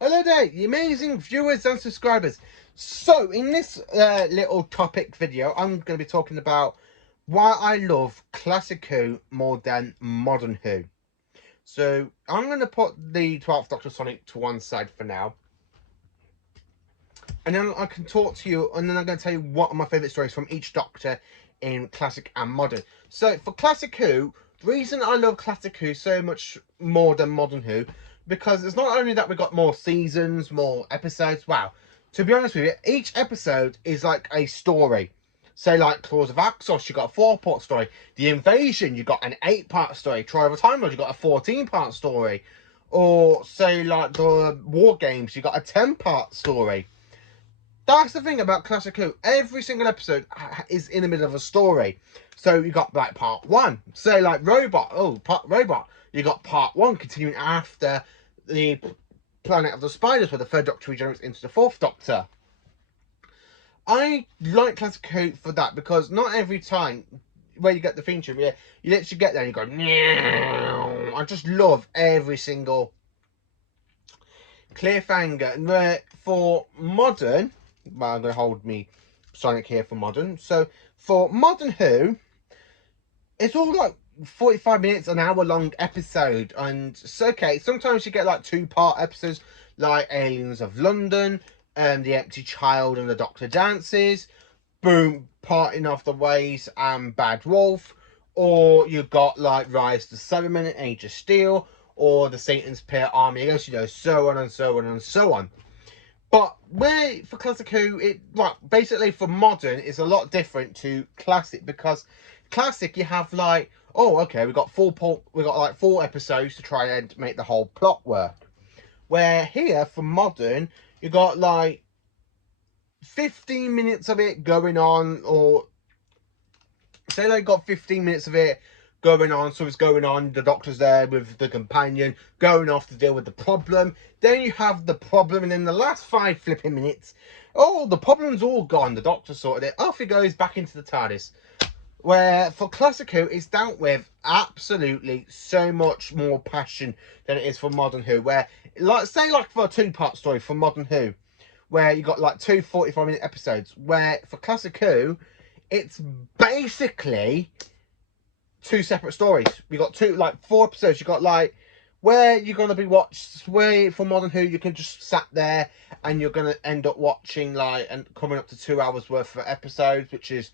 Hello there, you amazing viewers and subscribers. So, in this little topic video, I'm going to be talking about why I love classic Who more than modern Who. So, I'm going to put the 12th Doctor Sonic to one side for now. And then I can talk to you, and then I'm going to tell you what are my favourite stories from each Doctor in classic and modern. So, for classic Who, the reason I love classic Who so much more than modern Who, because it's not only that we got more seasons, more episodes. Wow, to be honest with you, each episode is like a story. Say like Claws of Axos, you got a 4-part story. The Invasion, you got an 8-part story. Trial of a Time Lord, you got a 14-part story. Or say like the War Games, you got a 10-part story. That's the thing about Classic Who. Every single episode is in the middle of a story. So you got like part one, say like Robot. Oh, Robot. You got part one continuing after the Planet of the Spiders, where the third Doctor regenerates into the fourth Doctor. I like Classic Who for that because not every time where you get the theme tune, you literally get there and you go, meow. I just love every single cliffhanger. And for modern, well, I'm going to hold me Sonic here for modern. So for modern Who, it's all like 45 minutes, an hour long episode. And it's okay. Sometimes you get like 2-part episodes like Aliens of London, The Empty Child and the Doctor Dances, boom, Parting of the Ways and Bad Wolf. Or you've got like Rise to Cybermen and Age of Steel, or the Satan's Pair Army Against, so on and so on and so on. But where for Classic Who, basically for modern, it's a lot different to classic because classic you have like, oh, okay, we got like 4 episodes to try and make the whole plot work. Where here for modern, you got like 15 minutes of it going on, or say they got 15 minutes of it going on, so it's going on, the Doctor's there with the companion, going off to deal with the problem. Then you have the problem, and in the last 5 flipping minutes, oh, the problem's all gone, the Doctor sorted it, off he goes back into the TARDIS. Where for Classic Who, it's dealt with absolutely so much more passion than it is for Modern Who. Where, like, say, like for a 2-part story for Modern Who, where you got like 2 45-minute episodes, where for Classic Who, it's basically 2 separate stories. We got 4 episodes. You got like where you're gonna be watched. Where for Modern Who, you can just sat there and you're gonna end up watching like and coming up to 2 hours worth of episodes, which is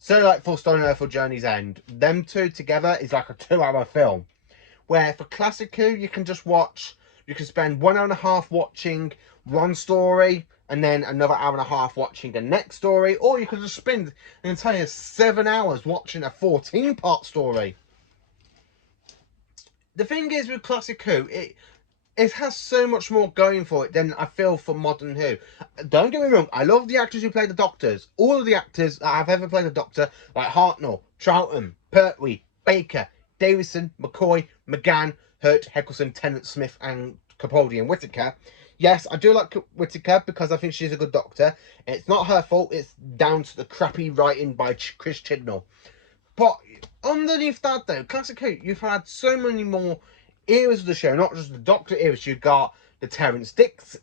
so like Full Story Earth or Journey's End. Them two together is like a 2-hour film. Where for Classic Who, you can just watch. You can spend 1 hour and a half watching one story, and then another hour and a half watching the next story, or you could just spend an entire 7 hours watching a 14-part story. The thing is with Classic Who, it has so much more going for it than I feel for Modern Who. Don't get me wrong, I love the actors who play the Doctors. All of the actors that have ever played the Doctor, like Hartnell, Troughton, Pertwee, Baker, Davison, McCoy, McGann, Hurt, Heckleson, Tennant, Smith, and Capaldi and Whittaker. Yes, I do like Whittaker because I think she's a good Doctor. It's not her fault, it's down to the crappy writing by Chris Chibnall. But underneath that, though, Classic Who, you've had so many more eras of the show, not just the Doctor eras. You've got the Terrance Dicks,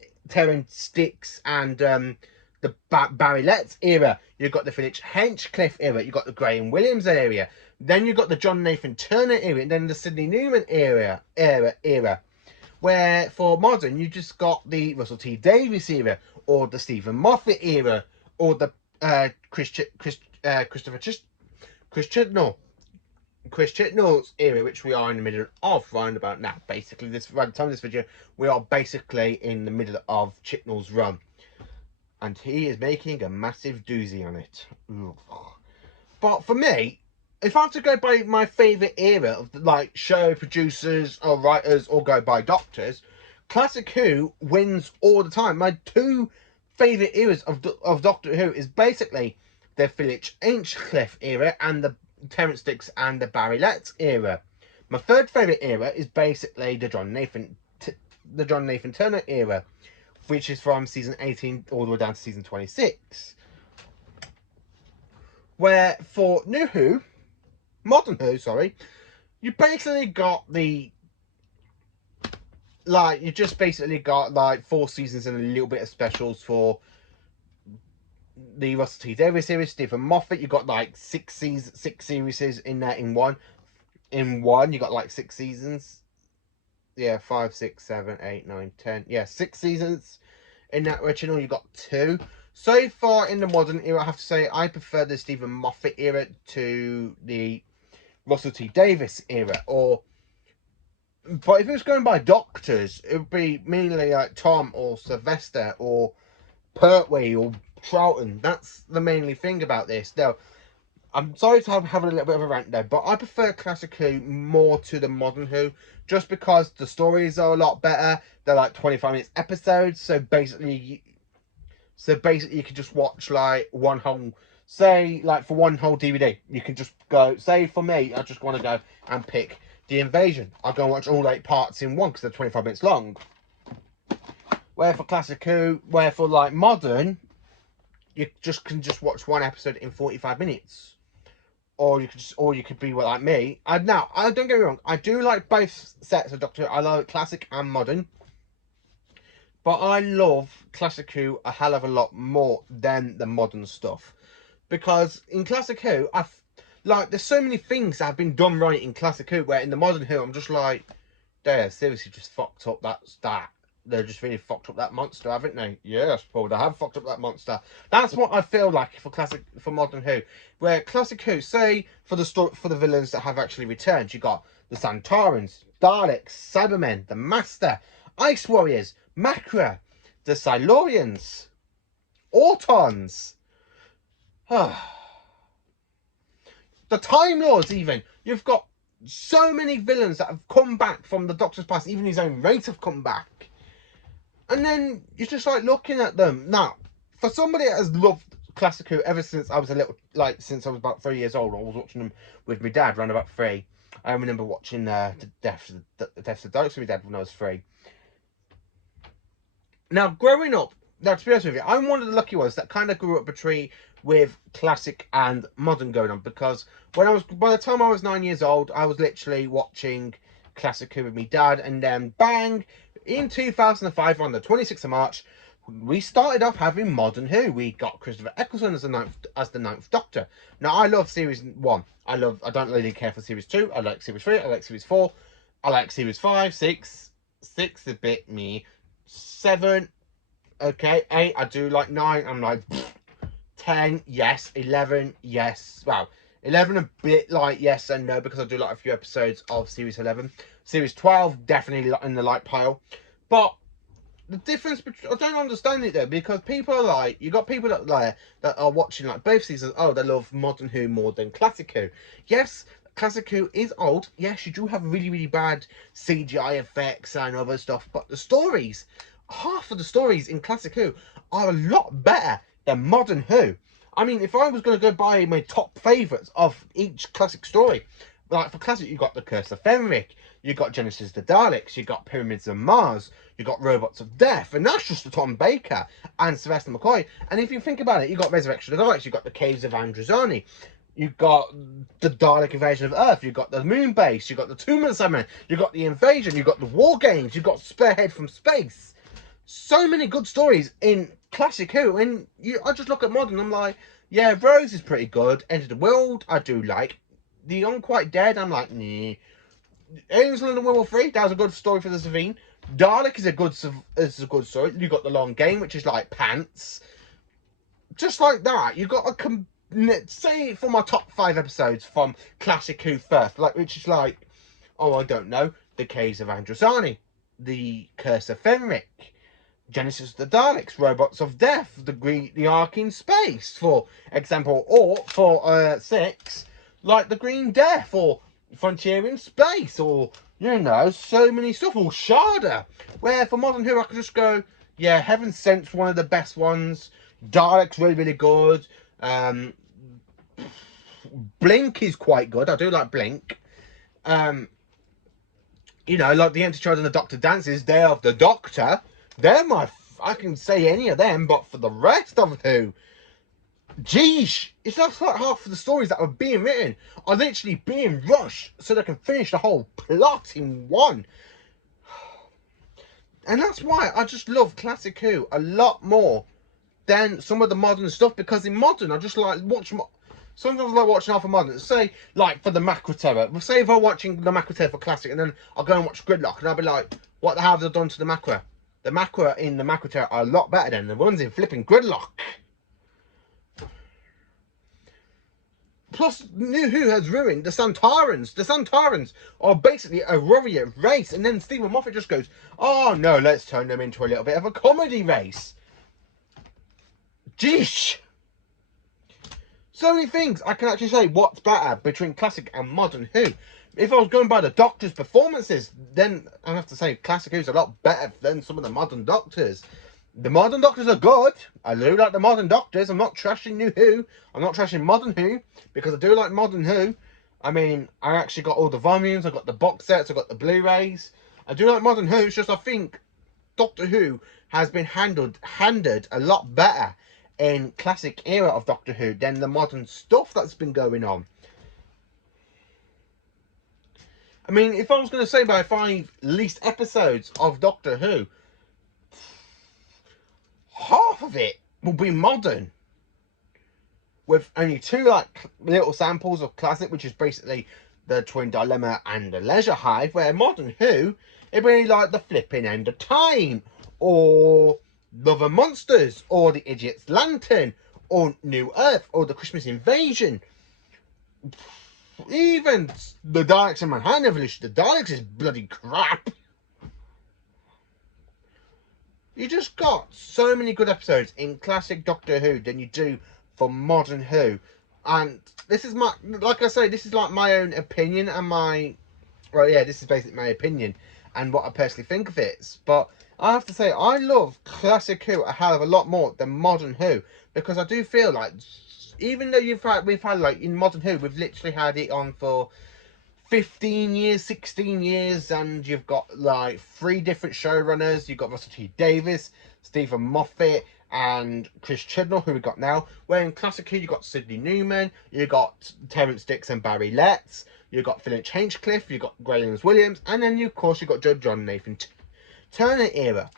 and the Barry Letts era. You've got the Philip Hinchcliffe era. You've got the Graham Williams era. Then you've got the John Nathan Turner era, and then the Sidney Newman era. Where for modern, you just got the Russell T Davies era, or the Stephen Moffat era, or the Christopher Chris Chibnall's era, which we are in the middle of right about now. Basically, right at the time of this video, we are basically in the middle of Chibnall's run, and he is making a massive doozy on it. But for me, if I have to go by my favourite era of like show producers or writers, or go by Doctors, Classic Who wins all the time. My 2 favourite eras of Doctor Who is basically the Philip Hinchcliffe era and the Terrance Dicks and the Barry Letts era. My 3rd favourite era is basically the John Nathan Turner era, which is from season 18 all the way down to season 26. Where for Modern Who, you basically got the like, you just basically got, like, 4 seasons and a little bit of specials for the Russell T Davies series, Stephen Moffat. You got, like, 6 series in there in one. In one, you got, like, 6 seasons. Yeah, 5, 6, 7, 8, 9, 10. Yeah, 6 seasons in that original. You got 2. So far in the modern era, I have to say, I prefer the Stephen Moffat era to the Russell T Davies era. But if it was going by doctors, it would be mainly like Tom or Sylvester or Pertwee or Troughton. That's the mainly thing about this. Now, I'm sorry to having a little bit of a rant there, but I prefer Classic Who more to the modern Who, just because the stories are a lot better. They're like 25 minutes episodes, so basically you can just watch like one whole, say like for one whole DVD, you can just go, say for me, I just want to go and pick The Invasion. I'll go and watch all 8 parts in one because they're 25 minutes long. Where for Classic Who, where for like modern, you can just watch one episode in 45 minutes. Or you could be like me. Now, I don't get me wrong, I do like both sets of Doctor Who. I like classic and modern. But I love Classic Who a hell of a lot more than the modern stuff. Because in Classic Who, there's so many things that have been done right in Classic Who, where in the modern Who, I'm just like, they seriously just fucked up that. They're just really fucked up that monster, haven't they? Yes, Paul, they have fucked up that monster. That's what I feel like for modern Who. Where Classic Who, say, for the villains that have actually returned, you got the Santarans, Daleks, Cybermen, the Master, Ice Warriors, Makra, the Silurians, Autons, the Time Lords even. You've got so many villains that have come back from the Doctor's past, even his own race have come back. And then you're just like looking at them. Now, for somebody that has loved Classic Who ever since I was since I was about 3 years old, I was watching them with my dad around about 3. I remember watching the Death of the Daleks with my dad when I was 3. Now, growing up, now to be honest with you, I'm one of the lucky ones that kind of grew up with classic and modern going on, because by the time I was 9 years old, I was literally watching Classic Who with my dad, and then bang, in 2005 on the 26th of March, we started off having modern Who. We got Christopher Eccleston as the ninth Doctor. Now, I love series 1. I don't really care for series 2. I like series 3. I like series 4. I like series 5, 6 a bit me. 7, okay. 8, I do like. 9, I'm like 10, yes. 11, yes. Well, 11 a bit like yes and no, because I do like a few episodes of series 11. Series 12 definitely in the light pile. But the difference, I don't understand it though, because people are like, you got people that are watching like both seasons. Oh, they love modern Who more than Classic Who. Yes, Classic Who is old. Yes, you do have really, really bad CGI effects and other stuff, but the stories, half of the stories in Classic Who are a lot better than modern Who. I mean, if I was going to go by my top favourites of each classic story, like for classic, you got the Curse of Fenric, you got Genesis of the Daleks, you got Pyramids of Mars, you got Robots of Death, and that's just Tom Baker and Sylvester McCoy. And if you think about it, you got Resurrection of the Daleks, you got the Caves of Androzani, you got the Dalek Invasion of Earth, you got the Moon Base, you got the Tomb of the Sandman, you got the Invasion, you got the War Games, you got Spearhead from Space. So many good stories in Classic Who, and I just look at modern, I'm like, yeah, Rose is pretty good. End of the World, I do like. The Unquite Dead, I'm like, nah. Aliens London World War 3, that was a good story for the Savine. Dalek is a good story. You got The Long Game, which is like pants. Just like that, you got say for my top 5 episodes from Classic Who first, which is like, oh, I don't know, The Caves of Androzani, The Curse of Fenric, Genesis of the Daleks, Robots of Death, the Ark in Space, for example, or for 6, like The Green Death, or Frontier in Space, or, you know, so many stuff, or Sharda, where for modern Who I could just go, yeah, Heaven Sent's one of the best ones, Dalek's really, really good, Blink is quite good, I do like Blink, you know, like the Empty Child and the Doctor Dances, Day of the Doctor, they're I can say any of them, but for the rest of Who, geesh, it's not like half of the stories that are being written are literally being rushed so they can finish the whole plot in one. And that's why I just love Classic Who a lot more than some of the modern stuff, because in modern I just like watch. Sometimes I like watching half a modern. Say like for the Macra Terror. Say if I'm watching the Macra Terror for Classic, and then I'll go and watch Gridlock, and I'll be like, what the hell have they done to the Macra? The Macra in the Macra Terror are a lot better than the ones in flipping Gridlock. Plus, New Who has ruined the Santarans. The Santarans are basically a warrior race, and then Stephen Moffat just goes, "Oh no, let's turn them into a little bit of a comedy race." Jeesh. So many things I can actually say what's better between Classic and Modern Who. If I was going by the Doctor's performances, then I have to say Classic Who's a lot better than some of the modern Doctors. The modern Doctors are good. I do like the modern Doctors. I'm not trashing New Who. I'm not trashing Modern Who, because I do like Modern Who. I mean, I actually got all the volumes. I got the box sets. I got the Blu-rays. I do like Modern Who. It's just I think Doctor Who has been handled a lot better in classic era of Doctor Who than the modern stuff that's been going on. I mean, if I was going to say by 5 least episodes of Doctor Who, half of it will be modern, with only 2 like little samples of classic, which is basically the Twin Dilemma and the Leisure Hive, where Modern Who, it'd be like the flipping End of Time, or Love and Monsters, or The Idiot's Lantern, or New Earth, or The Christmas Invasion. Even the Daleks in Manhattan Evolution. The Daleks is bloody crap. You just got so many good episodes in classic Doctor Who than you do for Modern Who. And this is my, like I say, this is like my own opinion and my, well, yeah, this is basically my opinion and what I personally think of it. But I have to say, I love Classic Who a hell of a lot more than Modern Who, because I do feel like, even though we've had like in Modern Who, we've literally had it on for 15 years, 16 years, and you've got like 3 different showrunners. You've got Russell T Davies, Stephen Moffat, and Chris Chibnall, who we got now. Where in Classic Who, you got Sidney Newman, you got Terrance Dicks and Barry Letts, you got Philip Hinchcliffe, you got Graham Williams, and then of course you got John Nathan Turner era.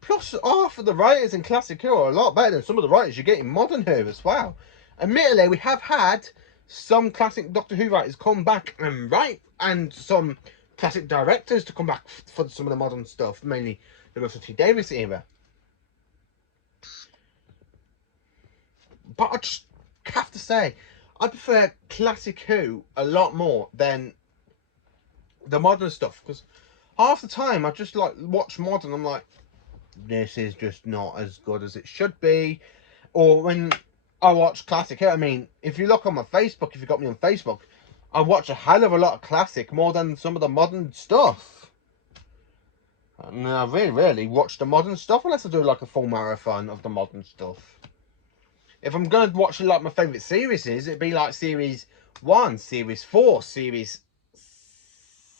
Plus, half of the writers in Classic Who are a lot better than some of the writers you get in Modern Who as well. Admittedly, we have had some classic Doctor Who writers come back and write, and some classic directors to come back for some of the modern stuff, mainly the Russell T Davies era. But I just have to say, I prefer Classic Who a lot more than the modern stuff, because half the time I just like watch modern, I'm like, this is just not as good as it should be. Or when I watch Classic Who, I mean, if you look on my Facebook, if you got me on Facebook, I watch a hell of a lot of classic more than some of the modern stuff. And I really rarely watch the modern stuff unless I do like a full marathon of the modern stuff. If I'm going to watch like my favourite series, it'd be like Series 1, Series 4, Series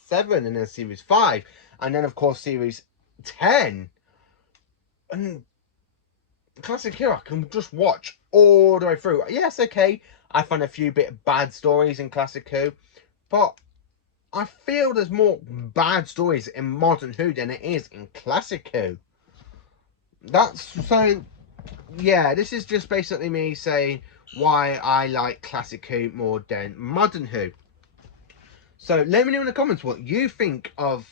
7, and then Series 5. And then, of course, Series 10. And Classic Who I can just watch all the way through. Yes, okay, I find a few bit bad stories in Classic Who, but I feel there's more bad stories in Modern Who than it is in Classic Who. That's so, yeah, this is just basically me saying why I like Classic Who more than Modern Who. So let me know in the comments what you think of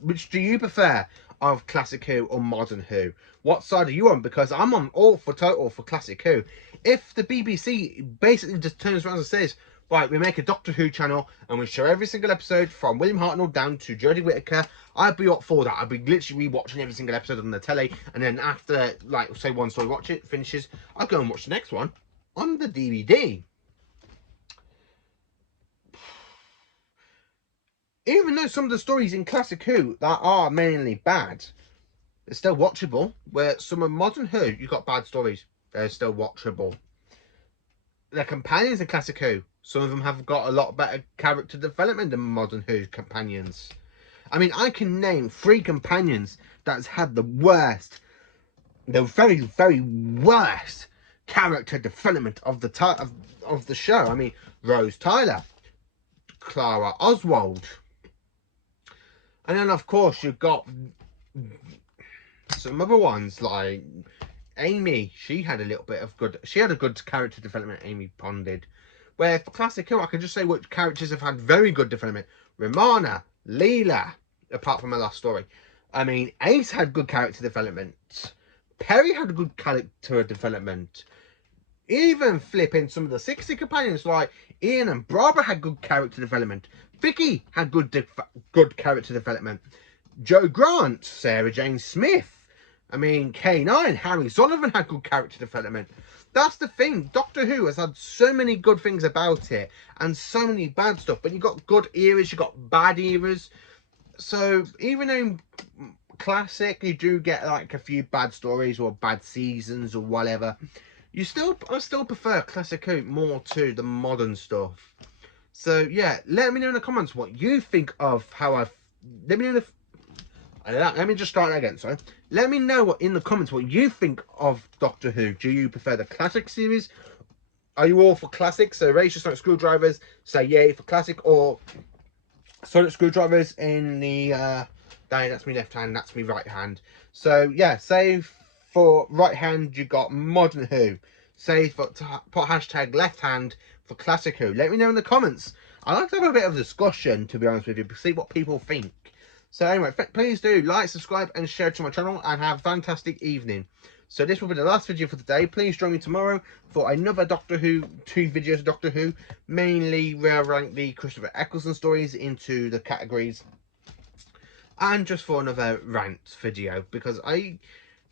which do you prefer, of Classic Who or Modern Who? What side are you on? Because I'm on all for total for Classic Who. If the BBC basically just turns around and says, right, we make a Doctor Who channel and we show every single episode from William Hartnell down to Jodie Whittaker, I'd be up for that. I'd be literally rewatching every single episode on the telly, and then after, like, say one story watch it finishes, I'll go and watch the next one on the DVD. Even though some of the stories in Classic Who that are mainly bad, they're still watchable. Where some of Modern Who, you've got bad stories, they're still watchable. The companions in Classic Who, some of them have got a lot better character development than Modern Who companions. I mean, I can name 3 companions that's had the worst, the very, very worst character development of the show. I mean, Rose Tyler, Clara Oswald, And then of course you've got some other ones like Amy. She had a little bit of good character development. Amy Pond did. Where for Classic Who, I can just say what characters have had very good development. Romana, Leela, apart from her last story. I mean, Ace had good character development. Perry had good character development. Even flipping some of the 60 companions like Ian and Barbara had good character development. Vicky had good character development. Joe Grant, Sarah Jane Smith. I mean, K9, Harry Sullivan had good character development. That's the thing. Doctor Who has had so many good things about it and so many bad stuff. But you got good eras, you got bad eras. So even though Classic, you do get like a few bad stories or bad seasons or whatever, I still prefer Classic Who more to the modern stuff. So yeah, let me know in the comments what you think of how I've. Let me know let me just start that again. Sorry. Let me know in the comments what you think of Doctor Who. Do you prefer the classic series? Are you all for classic? So Rachel Sonic Screwdrivers, say yay for classic, or Sonic Screwdrivers in the that's me left hand, that's me right hand. So yeah, say for right hand you got Modern Who. Say for put hashtag left hand for Classic Who. Let me know in the comments. I like to have a bit of a discussion, to be honest with you, to see what people think. So anyway, please do like, subscribe and share to my channel, and have a fantastic evening. So this will be the last video for today. Please join me tomorrow for another Doctor Who, 2 videos of Doctor Who. Mainly rank the Christopher Eccleston stories into the categories. And just for another rant video, because I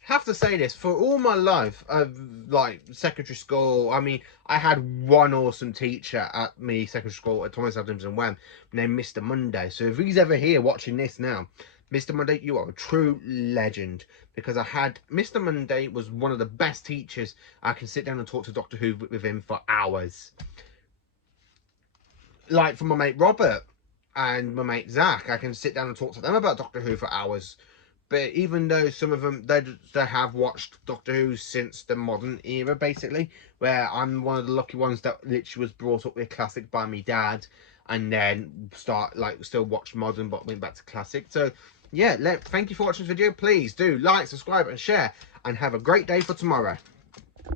have to say this, for all my life of like secondary school, I mean, I had one awesome teacher at me secondary school at Thomas Adams and Wham named Mr. Monday. So if he's ever here watching this now, Mr. Monday, you are a true legend, because I had Mr. Monday was one of the best teachers. I can sit down and talk to Doctor Who with him for hours. Like for my mate Robert and my mate Zach, I can sit down and talk to them about Doctor Who for hours. But even though some of them, they have watched Doctor Who since the modern era, basically, where I'm one of the lucky ones that literally was brought up with classic by my dad, and then still watched modern but went back to classic. So yeah, thank you for watching this video. Please do like, subscribe and share, and have a great day for tomorrow.